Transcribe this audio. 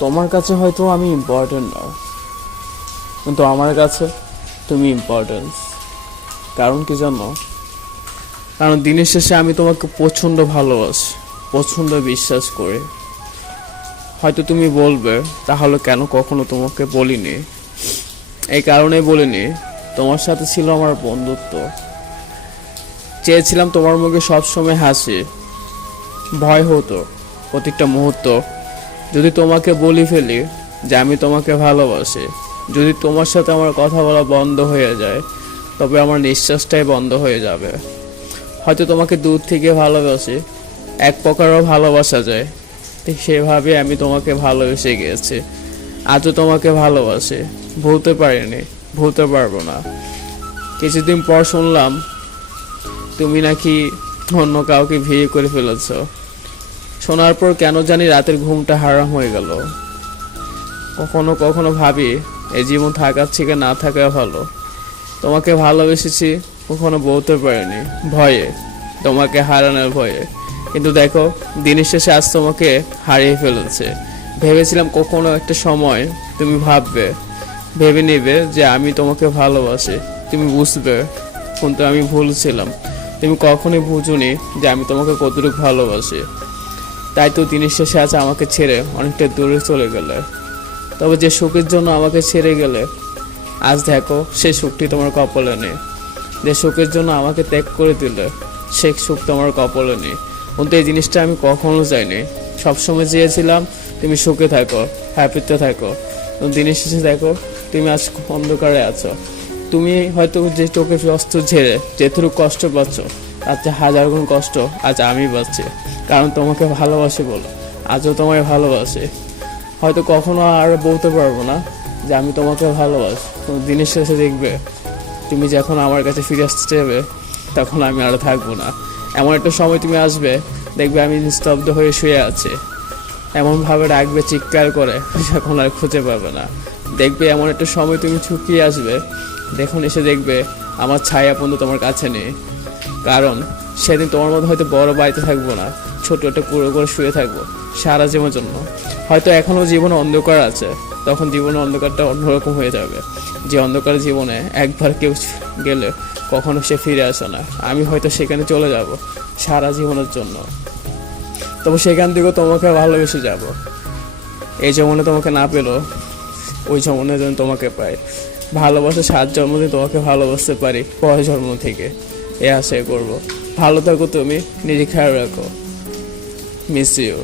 তোমার কাছে হয়তো আমি ইম্পর্টেন্ট না কিন্তু আমার কাছে তুমি ইম্পর্টেন্স কারণ কি জানো? কারণ দিনের শেষে আমি তোমাকে প্রচণ্ড ভালোবাসি, প্রচণ্ড বিশ্বাস করি। হয়তো তুমি বলবে, তাহলে কেন কখনো তোমাকে বলিনি? এই কারণে বলিনি, তোমার সাথে ছিল আমার বন্ধুত্ব। চেয়েছিলাম তোমার মুখে সবসময় হাসি। ভয় হতো প্রত্যেকটা মুহূর্ত। যদি তোমাকে বলি ফেলি যে আমি তোমাকে ভালোবাসি, যদি তোমার সাথে আমার কথা বলা বন্ধ হয়ে যায়, তবে আমার নিঃশ্বাসটাই বন্ধ হয়ে যাবে। হয়তো তোমাকে দূর থেকে ভালোবাসি, এক প্রকারও ভালোবাসা যায়, ঠিক সেভাবে আমি তোমাকে ভালোবেসে গিয়েছি। আজও তোমাকে ভালোবাসি, ভুলতে পারিনি, ভুলতে পারব না। কিছুদিন পর শুনলাম, তুমি নাকি অন্য কাউকে বিয়ে করে ফেলেছ। শোনার পর কেন জানি রাতের ঘুমটা হারাম হয়ে গেল। কখনো কখনো ভাবি এই জীবন থাকার থেকে না থাকা ভালো। তোমাকে ভালোবেসেছি, কখনো বলতে পারিনি। ভয়ে, তোমাকে হারানোর ভয়ে। কিন্তু দেখো, দিনের শেষে আজ তোমাকে হারিয়ে ফেলেছে। ভেবেছিলাম কখনো একটা সময় তুমি ভাববে, ভেবে নেবে যে আমি তোমাকে ভালোবাসি। তুমি বুঝবে, কিন্তু আমি ভুল ছিলাম। তুমি কখনোই বুঝুনি যে আমি তোমাকে কতটুকু ভালোবাসি। তাই তো দিনের শেষে আজ আমাকে ছেড়ে অনেকটা দূরে চলে গেলে। তবে যে সুখের জন্য আমাকে ছেড়ে গেলে, আজ দেখো সেই সুখটি তোমার কপালে নেই। যে সুখের জন্য আমাকে ত্যাগ করে দিলে সেই সুখ তোমার কপালে নেই। কিন্তু এই জিনিসটা আমি কখনো চাইনি। সবসময় চেয়েছিলাম, তুমি সুখে থাকো হ্যাপিতে থাকো। দিনের শেষে দেখো, তুমি আজ অন্ধকারে আছো। তুমি হয়তো যে চোখে অস্ত্র ঝেড়ে, যেটুকু কষ্ট পাচ্ছ চেয়ে হাজার গুণ কষ্ট। আজ আমি পাচ্ছি কারণ তোমাকে ভালোবাসি বলো। আজও তোমায় ভালোবাসি। হয়তো কখনো আর বলতে পারব না যে আমি তোমাকে ভালোবাসি। দিনের শেষে দেখবে, তুমি যখন আমার কাছে ফিরে আসতে চাইবে, তখন আমি আর থাকব না। এমন একটা সময় তুমি আসবে, দেখবে আমি নিস্তব্ধ হয়ে শুয়ে আছি। এমনভাবে রাখবে চিৎকার করে, যখন আর খুঁজে পাবে না। দেখবে এমন একটা সময় তুমি ছুটিয়ে আসবে, দেখুন এসে দেখবে, আমার ছায়া পর্যন্ত তোমার কাছে নেই। কারণ সেদিন তোমার মধ্যে হয়তো বড় বাড়িতে থাকব না, ছোট একটা কুড়ো করে শুয়ে থাকব সারা জীবনের জন্য। হয়তো এখনও জীবনে অন্ধকার আছে, তখন জীবনের অন্ধকারটা অন্যরকম হয়ে যাবে। যে অন্ধকার জীবনে একবার কেউ গেলে কখনো সে ফিরে আসে না। আমি হয়তো সেখানে চলে যাব সারা জীবনের জন্য। তবে সেখান থেকেও তোমাকে ভালোবেসে যাব। এই জমনে তোমাকে না পেল ওই জীবনে যেন তোমাকে পাই ভালোবাসা সাত জন্ম দিয়ে তোমাকে ভালোবাসতে পারি পরের জন্ম থেকে। এ আশাই করব। ভালো থাকো তুমি নিজে খেয়াল রাখো। Miss you